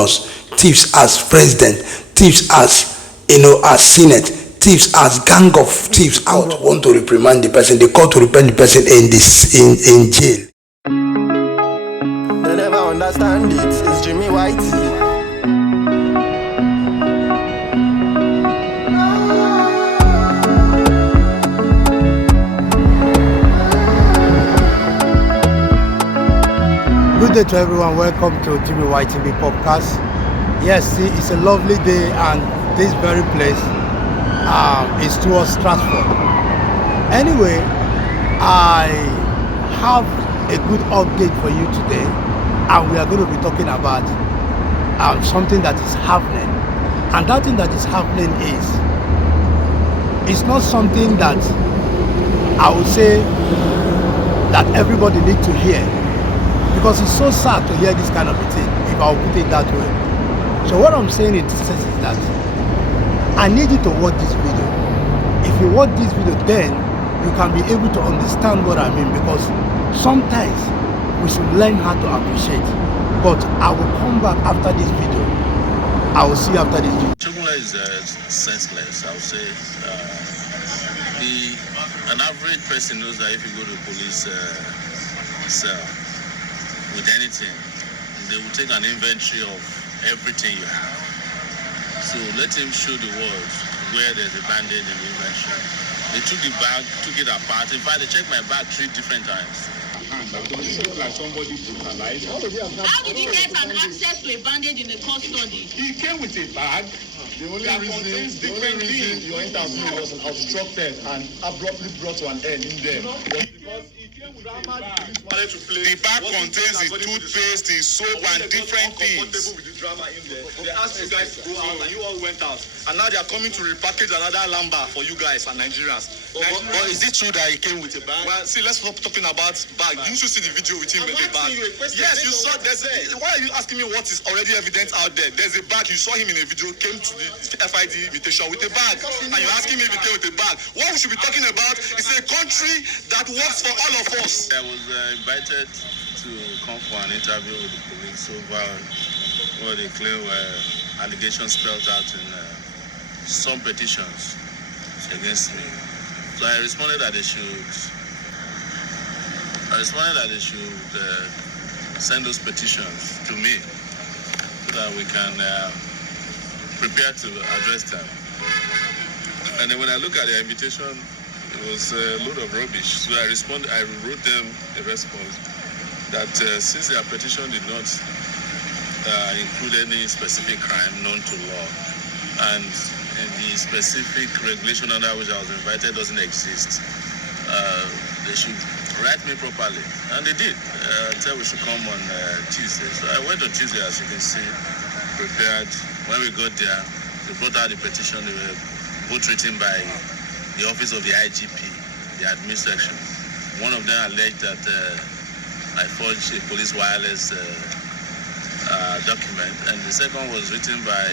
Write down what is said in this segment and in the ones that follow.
governors, thieves as president, thieves as as senate, thieves as gang of thieves out want to reprimand the person. They call to reprimand the person in jail. They never understand it. It's Jimmy Whitey. Good day to everyone. Welcome to Jimmy White TV podcast. Yes, see, it's a lovely day, and this very place is towards Stratford. Anyway, I have a good update for you today, and we are going to be talking about something that is happening. And that thing that is happening it's not something that I would say that everybody needs to hear. Because it's so sad to hear this kind of a thing, if I'll put it that way. So what I'm saying in this sense is that I need you to watch this video. If you watch this video, then you can be able to understand what I mean, because sometimes we should learn how to appreciate. But I will come back after this video. I will see you after this video. Shogunle is senseless, I would say. An average person knows that if you go to a police cell, with anything, they will take an inventory of everything you have. So let him show the world where there's a bandage in the inventory. They took the bag, took it apart. In fact, they checked my bag 3 different times. Does it look like somebody brutalized? How did he get an access to a bandage in the custody? He came with a bag. The only reason your interview was obstructed and abruptly brought to an end in there was because he came with a bag. The bag contains his toothpaste, his soap, and different things. With the drama in there. They asked you guys to go out and you all went out. And now they are coming to repackage another lamba for you guys and Nigerians. But is it true that he came with a bag? Well, see, let's stop talking about bag. Didn't you see the video with him with the bag? Yes, you saw. Why are you asking me what is already evident out there? There's a bag. You saw him in a video, came to the FID invitation with a bag. And you're asking me if he came with a bag. What we should be talking about is a country that works for all of us. I was invited to come for an interview with the police over what they claim were allegations spelled out in some petitions against me. So I responded that they should send those petitions to me so that we can prepare to address them. And then when I look at the invitation, it was a load of rubbish. So I wrote them a response that since their petition did not include any specific crime known to law, and the specific regulation under which I was invited doesn't exist, they should write me properly. And they did. Said we should come on Tuesday. So I went on Tuesday, as you can see, prepared. When we got there, they brought out the petition. They were both written by the office of the IGP, the admin section. One of them alleged that I forged a police wireless document, and the second was written by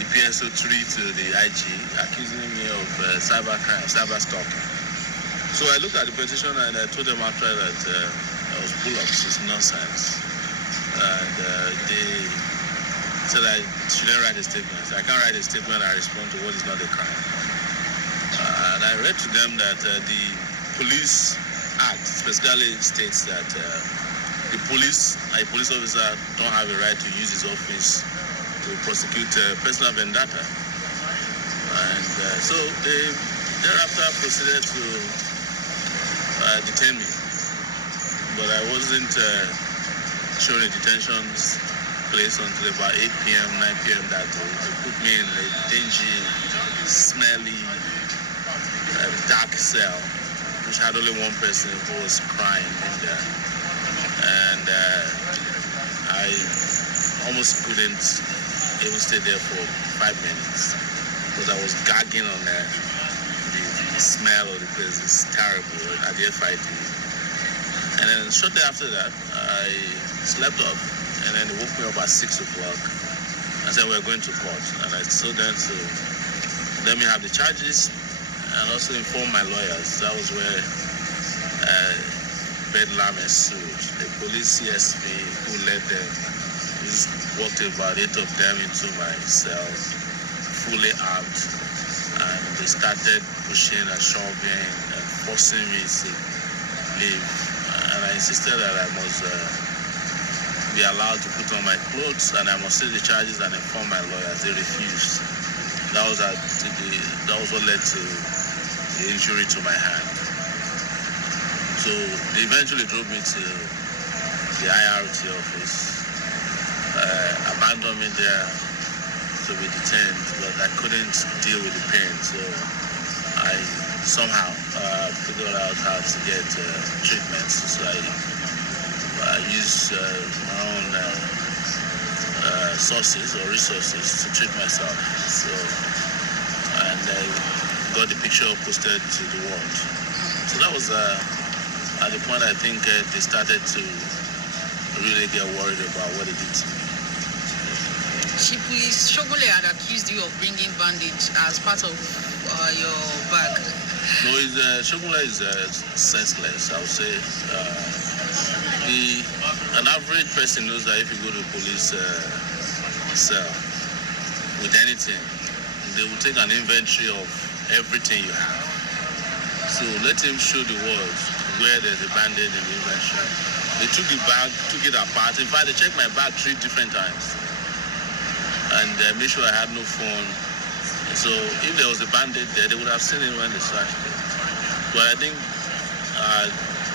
the PSO3 to the IG, accusing me of cybercrime, cyber stalking. So I looked at the petition and I told them after that I was bullocks, it's nonsense. And they said I shouldn't write a statement. I can't write a statement, I respond to what is not a crime. And I read to them that the Police Act specifically states that a police officer don't have a right to use his office to prosecute personal vendetta. And so they thereafter proceeded to detain me. But I wasn't shown a detention place until about 8 p.m., 9 p.m. that day. They put me in a dingy, smelly, dark cell, which had only one person who was crying in there. And I almost couldn't even stay there for 5 minutes because I was gagging on the smell of the place. It's terrible at the FID. And then shortly after that, I slept off, and then they woke me up at 6 o'clock and said we're going to court. And I told them to let me have the charges and also inform my lawyers. That was where Bedlam ensued. The police CSP who led them is walked about 8 of them into my cell, fully armed, and they started pushing and shoving and forcing me to leave. And I insisted that I must be allowed to put on my clothes and I must see the charges and inform my lawyers. They refused. That was what led to the injury to my hand. So they eventually drove me to the IRT office, abandoned me there to be detained, but I couldn't deal with the pain. So I somehow figured out how to get treatment. So I used my own sources or resources to treat myself. So, and I got the picture posted to the world. So that was at the point I think they started to really get worried about what it did to me. Chief Police Shogunle had accused you of bringing bandage as part of your bag. No, Shogunle is senseless, I would say. An average person knows that if you go to a police cell with anything, they will take an inventory of everything you have. So let him show the world where there's a bandage in the inventory. They took the bag, took it apart. In fact, they checked my bag 3 different times. And made sure I had no phone. So if there was a bandage there, they would have seen it when they searched it. But I think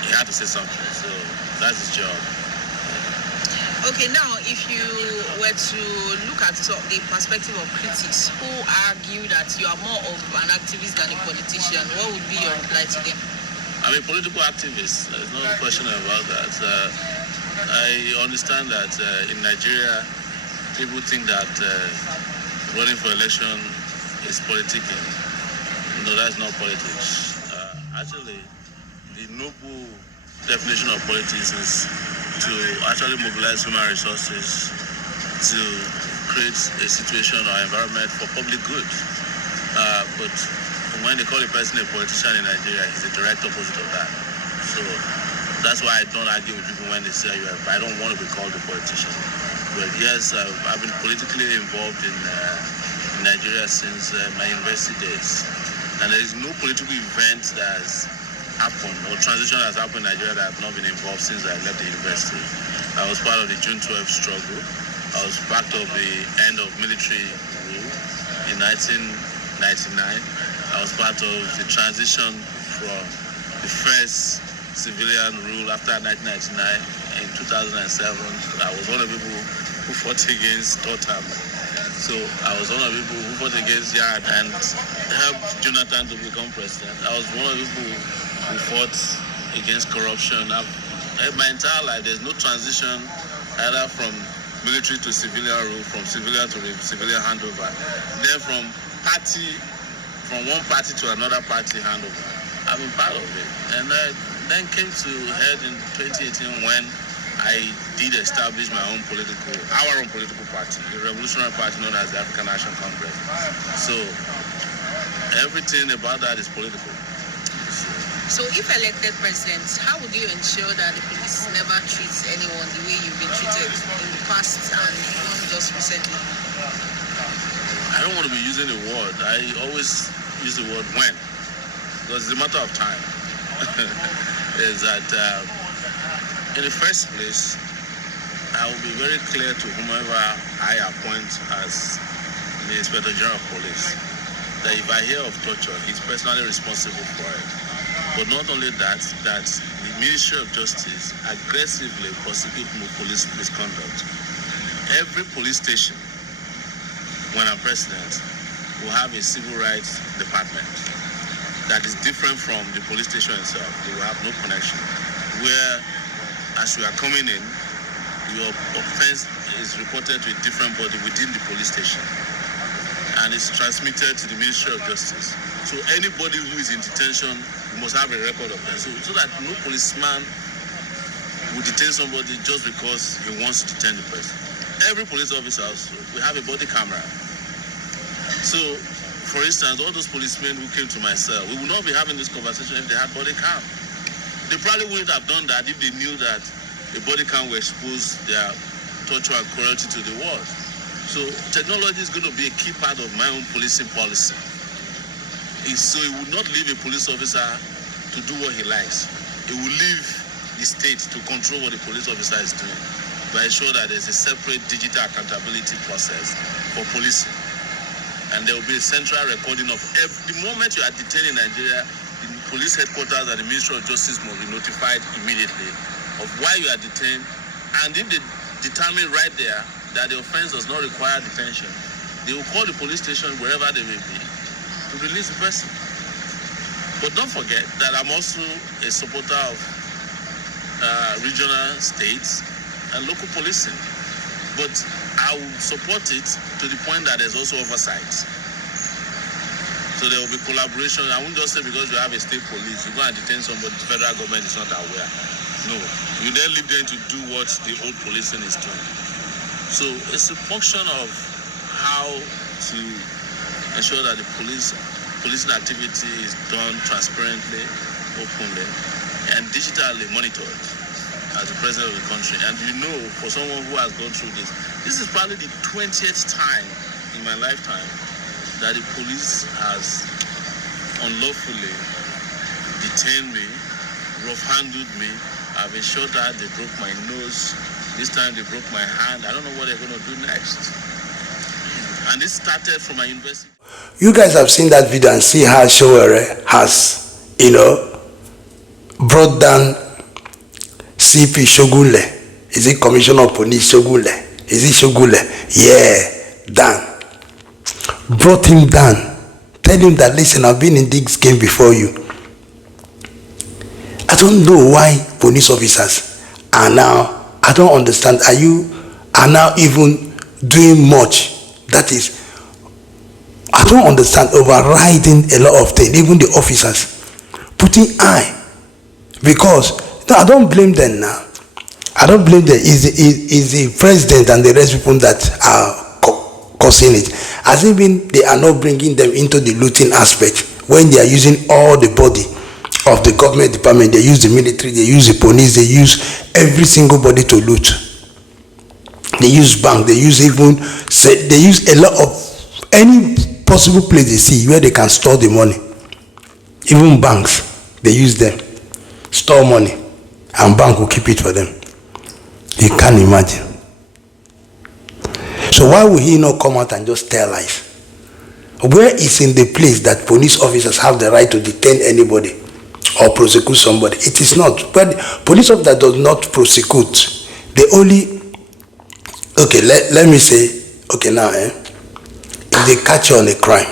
he had to say something. So that's his job. Okay, now if you were to look at the perspective of critics who argue that you are more of an activist than a politician, what would be your reply to them? I'm a political activist. There's no question about that. I understand that in Nigeria, people think that running for election is politicking. No, that's not politics. Actually, the noble definition of politics is to actually mobilize human resources to create a situation or environment for public good. But when they call a person a politician in Nigeria, he's the direct opposite of that. So that's why I don't argue with people when they say I don't want to be called a politician. But yes, I've been politically involved in Nigeria since my university days. And there is no political event that has happened or transition has happened in Nigeria that I've not been involved since I left the university. I was part of the June 12th struggle. I was part of the end of military rule in 1999. I was part of the transition from the first civilian rule after 1999 in 2007. I was one of the people who fought against Totam. So I was one of the people who fought against Yard and helped Jonathan to become president. I was one of the people who fought against corruption. My entire life, there's no transition either from military to civilian rule, from civilian to civilian handover. Then from one party to another party handover. I've been part of it. And then came to head in 2018 when I did establish our own political party, the revolutionary party known as the African Action Congress. So everything about that is political. So if elected president, how would you ensure that the police never treats anyone the way you've been treated in the past and even just recently? I don't want to be using the word. I always use the word when, because it's a matter of time. Is that in the first place, I will be very clear to whomever I appoint as the Inspector General of Police that if I hear of torture, he's personally responsible for it. But not only that the Ministry of Justice aggressively prosecutes police misconduct. Every police station, when I'm president, will have a civil rights department that is different from the police station itself. They will have no connection. Where, as you are coming in, your offense is reported to a different body within the police station. And it's transmitted to the Ministry of Justice. So anybody who is in detention must have a record of that. So that no policeman will detain somebody just because he wants to detain the person. Every police officer also, we have a body camera. So, for instance, all those policemen who came to my cell, we would not be having this conversation if they had body cam. They probably wouldn't have done that if they knew that the body cam will expose their torture and cruelty to the world. So technology is going to be a key part of my own policing policy. So it will not leave a police officer to do what he likes. It will leave the state to control what the police officer is doing, but ensure that there's a separate digital accountability process for policing. And there will be a central recording of the moment you are detained in Nigeria, the police headquarters and the Ministry of Justice must be notified immediately of why you are detained. And if they determine right there that the offense does not require detention, they will call the police station wherever they may be to release the person. But don't forget that I'm also a supporter of regional, states, and local policing. But I will support it to the point that there's also oversight. So there will be collaboration. I won't just say because you have a state police, you go and detain somebody, the federal government is not aware. No, you then leave them to do what the old policing is doing. So it's a function of how to ensure that the policing activity is done transparently, openly, and digitally monitored as the president of the country. And you know, for someone who has gone through this is probably the 20th time in my lifetime that the police has unlawfully detained me, rough-handled me. I've been shot at, they broke my nose. This time they broke my hand. I don't know what they're going to do next. And this started from my university. You guys have seen that video and see how Sowore has, brought down CP Shogunle. Is it Commissioner of Police Shogunle? Is it Shogunle? Yeah, done. Brought him down. Tell him that, listen, I've been in this game before you. I don't know why police officers are now, I don't understand, are now even doing much. That is, I don't understand, overriding a lot of things, even the officers, putting eye. Because, no, I don't blame them now. I don't blame them. It's the president and the rest of people that are causing it. As even they are not bringing them into the looting aspect when they are using all the body of the government department. They use the military, they use the police, they use every single body to loot. They use bank, they use a lot of any possible place they see where they can store the money. Even banks, they use them, store money, and bank will keep it for them. You can't imagine. So why would he not come out and just tell lies? Where is in the place that police officers have the right to detain anybody or prosecute somebody? It is not. But police officer does not prosecute. They only, okay, let me say, okay now, if they catch you on a crime,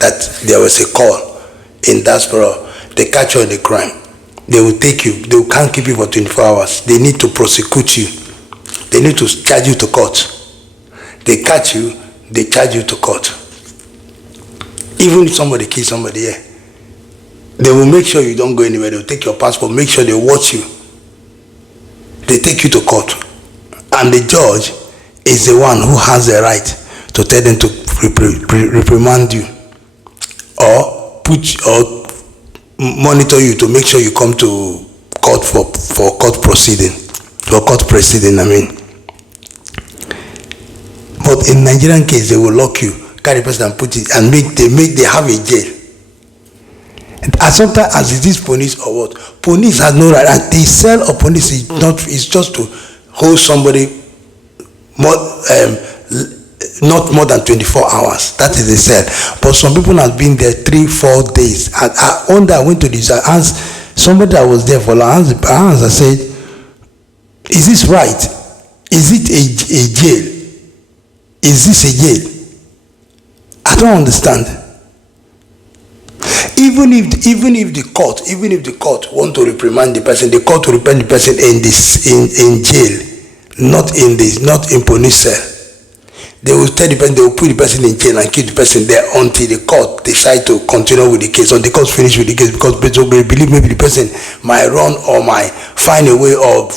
that there was a call in diaspora, they catch you on a crime, they will take you, they can't keep you for 24 hours. They need to prosecute you. They need to charge you to court. They catch you, they charge you to court. Even if somebody kills somebody here, they will make sure you don't go anywhere. They will take your passport, make sure they watch you. They take you to court. And the judge is the one who has the right to tell them to reprimand you or monitor you to make sure you come to court for court proceeding. I mean. But in Nigerian case, they will lock you, carry person and put it, and they have a jail. And sometimes as it is police or what, police has no right, and the cell of police is just to hold somebody not more than 24 hours. That is the cell. But some people have been there 3-4 days. And one day I went to this, I asked somebody that was there for long, I said, is this right? Is it a jail? Is this a jail? I don't understand. Even if the court want to reprimand the person, the court will reprimand the person in jail, not in police cell. They will tell the person, they will put the person in jail and keep the person there until the court decide to continue with the case, or the court finish with the case, because they believe maybe the person might run or might find a way of,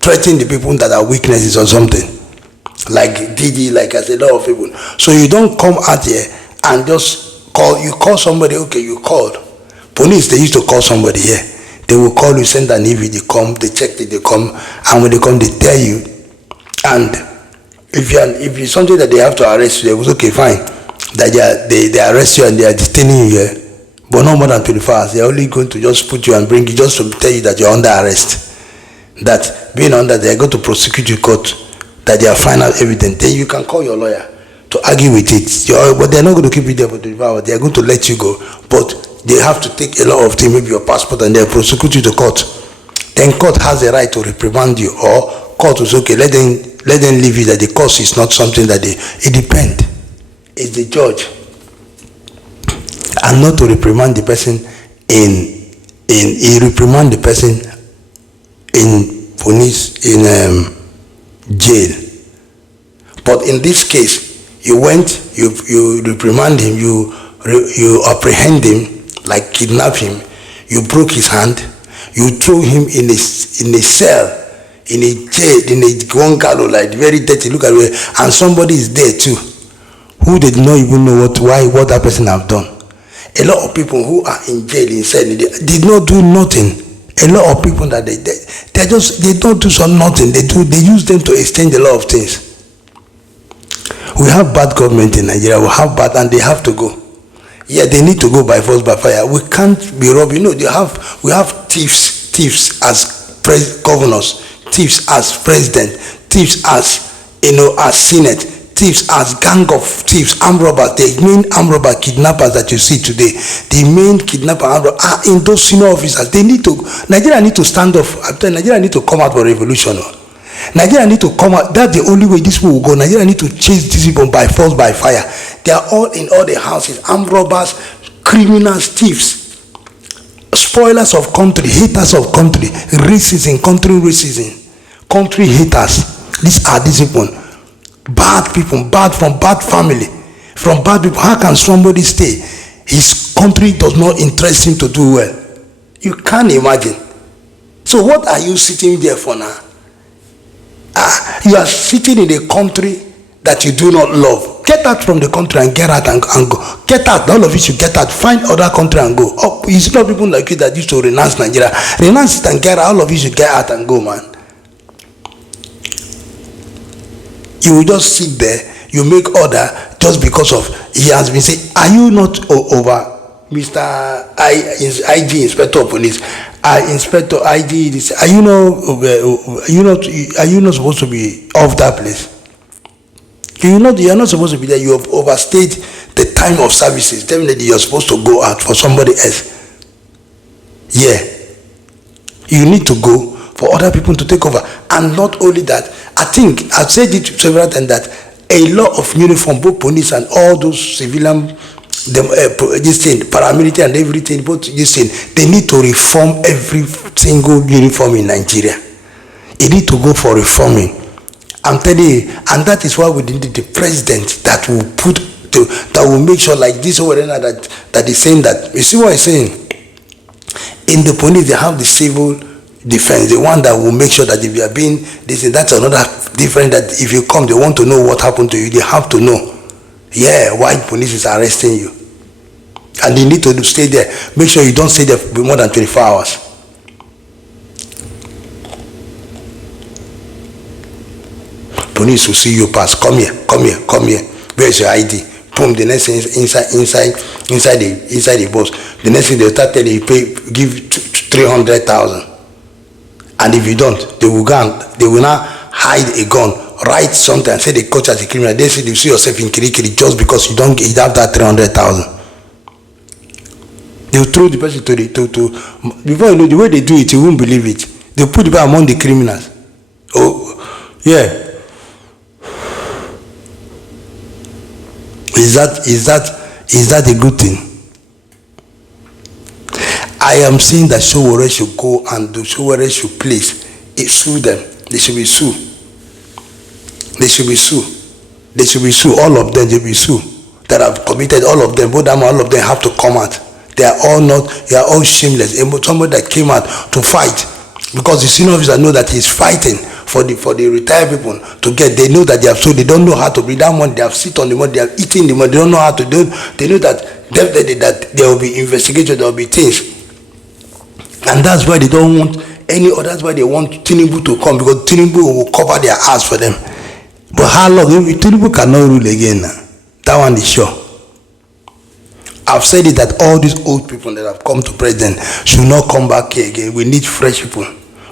threatening the people that are weaknesses or something. Like DD, like I said, a lot of people. So you don't come out here and just call somebody. Okay, you called police. They used to call somebody here. They will call you, send an EV, they come, they check it, they come, and when they come, they tell you. And if it's something that they have to arrest you, they will say, okay, fine, that they arrest you and they are detaining you here, but no more than 24 hours. They're only going to just put you and bring you just to tell you that you're under arrest. That being under, they're going to prosecute you court, that they are final evidence. Then you can call your lawyer to argue with it. But they're not going to keep you there for 24 hours. They're going to let you go. But they have to take a lot of things, maybe your passport, and they'll prosecute you to court. Then court has the right to reprimand you, or court will say, okay, let them leave you, that the cause is not something that it depends. It's the judge. And not to reprimand the person reprimand the person in police, in jail. But in this case, you went, you reprimand him, you apprehend him, like kidnap him, you broke his hand, you throw him in a cell, in a jail, in a one gallows, like very dirty, look at it, and somebody is there too, who did not even know what that person have done. A lot of people who are in jail, in cell, they did not do nothing. A lot of people that they don't do some nothing. They use them to exchange a lot of things. We have bad government in Nigeria. We have bad, and they have to go. Yeah, they need to go by force, by fire. We can't be robbed. You know, we have thieves as governors, thieves as president, thieves as as senate, thieves as gang of thieves, armed robbers. The main armed robber kidnappers that you see today, the main kidnapper are in those senior officers. Nigeria need to stand up. Nigeria need to come out for revolution. Nigeria need to come out. That's the only way this people will go. Nigeria need to chase these people by force, by fire. They are all in all the houses. Armed robbers, criminals, thieves, spoilers of country, haters of country, racism, country haters. These are these people. Bad people, bad from bad family, from bad people. How can somebody stay? His country does not interest him to do well. You can't imagine. So what are you sitting there for now? You are sitting in a country that you do not love. Get out from the country and get out and go. Get out. All of you should get out. Find other country and go. Oh, it's not people like you that used to renounce Nigeria. Renounce it and get out. All of you should get out and go, man. You will just sit there. You make order just because of he has been saying. Are you not over Mr. IG Inspector of Police? Inspector IG, are you not supposed to be off that place? You are not supposed to be there. You have overstayed the time of services. Definitely you're supposed to go out for somebody else. Yeah. You need to go for other people to take over. And not only that, I think I've said it several times that a lot of uniform, both police and all those civilian, this thing, paramilitary and everything, but this thing, they need to reform every single uniform in Nigeria. It need to go for reforming. I'm telling you, and that is why we need the president that will make sure, like this over there that is saying that. You see what I'm saying? In the police, they have the civil defense, the one that will make sure that if you are being this, that's another different. That if you come, they want to know what happened to you. They have to know. Yeah, why police is arresting you, and you need to stay there. Make sure you don't stay there for more than 24 hours. Police will see you pass. Come here. Where's your ID? Boom. The next thing inside the bus. The next thing they'll start telling you, give 300,000, and if you don't, they will now hide a gun. Write something and say they coach as a criminal. They say you see yourself in Kirikiri just because you have that 300,000. They'll throw the person to before you know the way they do it, you won't believe it. They put the guy among the criminals. Oh, yeah. Is that a good thing? I am saying that Sowore should go and do. Sowore should please sue them. They should be sued. They should be sued. All of them, they be sued. That have committed, all of them, both them, all of them have to come out. They are all shameless. Somebody that came out to fight, because the senior officer know that he's fighting for the retired people to get. They know that they have sold. They don't know how to bring that money. They have sit on the money. They have eaten the money. They don't know how to do. They know that definitely that there will be investigation. There will be things. And that's why they don't want any other. That's why they want Tinubu to come, because Tinubu will cover their ass for them. But how long? If Tinubu cannot rule again, that one is sure. I've said it that all these old people that have come to president should not come back here again. We need fresh people.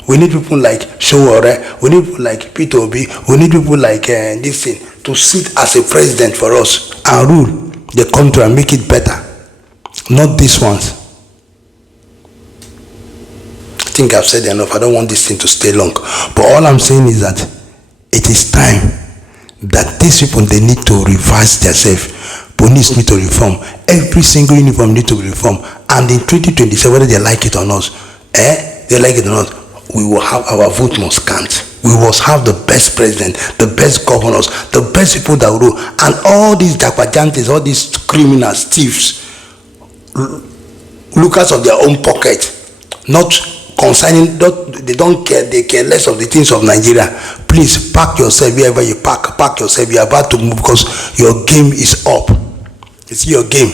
We need people like Sowore. We need people like Peter Obi. We need people like this thing to sit as a president for us and rule the country and make it better. Not these ones. I think I've said enough. I don't want this thing to stay long. But all I'm saying is that it is time that these people, they need to revise themselves. Police need to reform. Every single uniform need to be reformed. And in 2027, whether they like it or not, they like it or not, we will have our vote must count. We must have the best president, the best governors, the best people that will rule. And all these japajantes, all these criminals, thieves, lookers of their own pocket, not concerning, they don't care, they care less of the things of Nigeria. Please pack yourself wherever you pack yourself. You're about to move because your game is up. You see, your game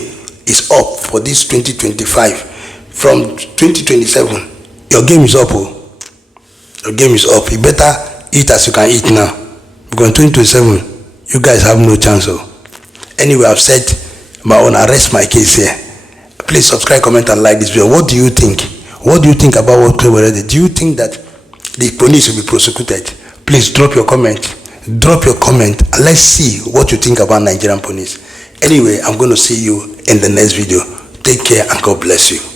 is up for this 2025. From 2027, your game is up. Your game is up. You better eat as you can eat now, because in 2027, you guys have no chance. Anyway, I've said my own. I rest my case here. Please subscribe, comment, and like this video. What do you think? What do you think about what Sowore did? Do you think that the police will be prosecuted? Please drop your comment. Drop your comment and let's see what you think about Nigerian police. Anyway, I'm going to see you in the next video. Take care and God bless you. Bye.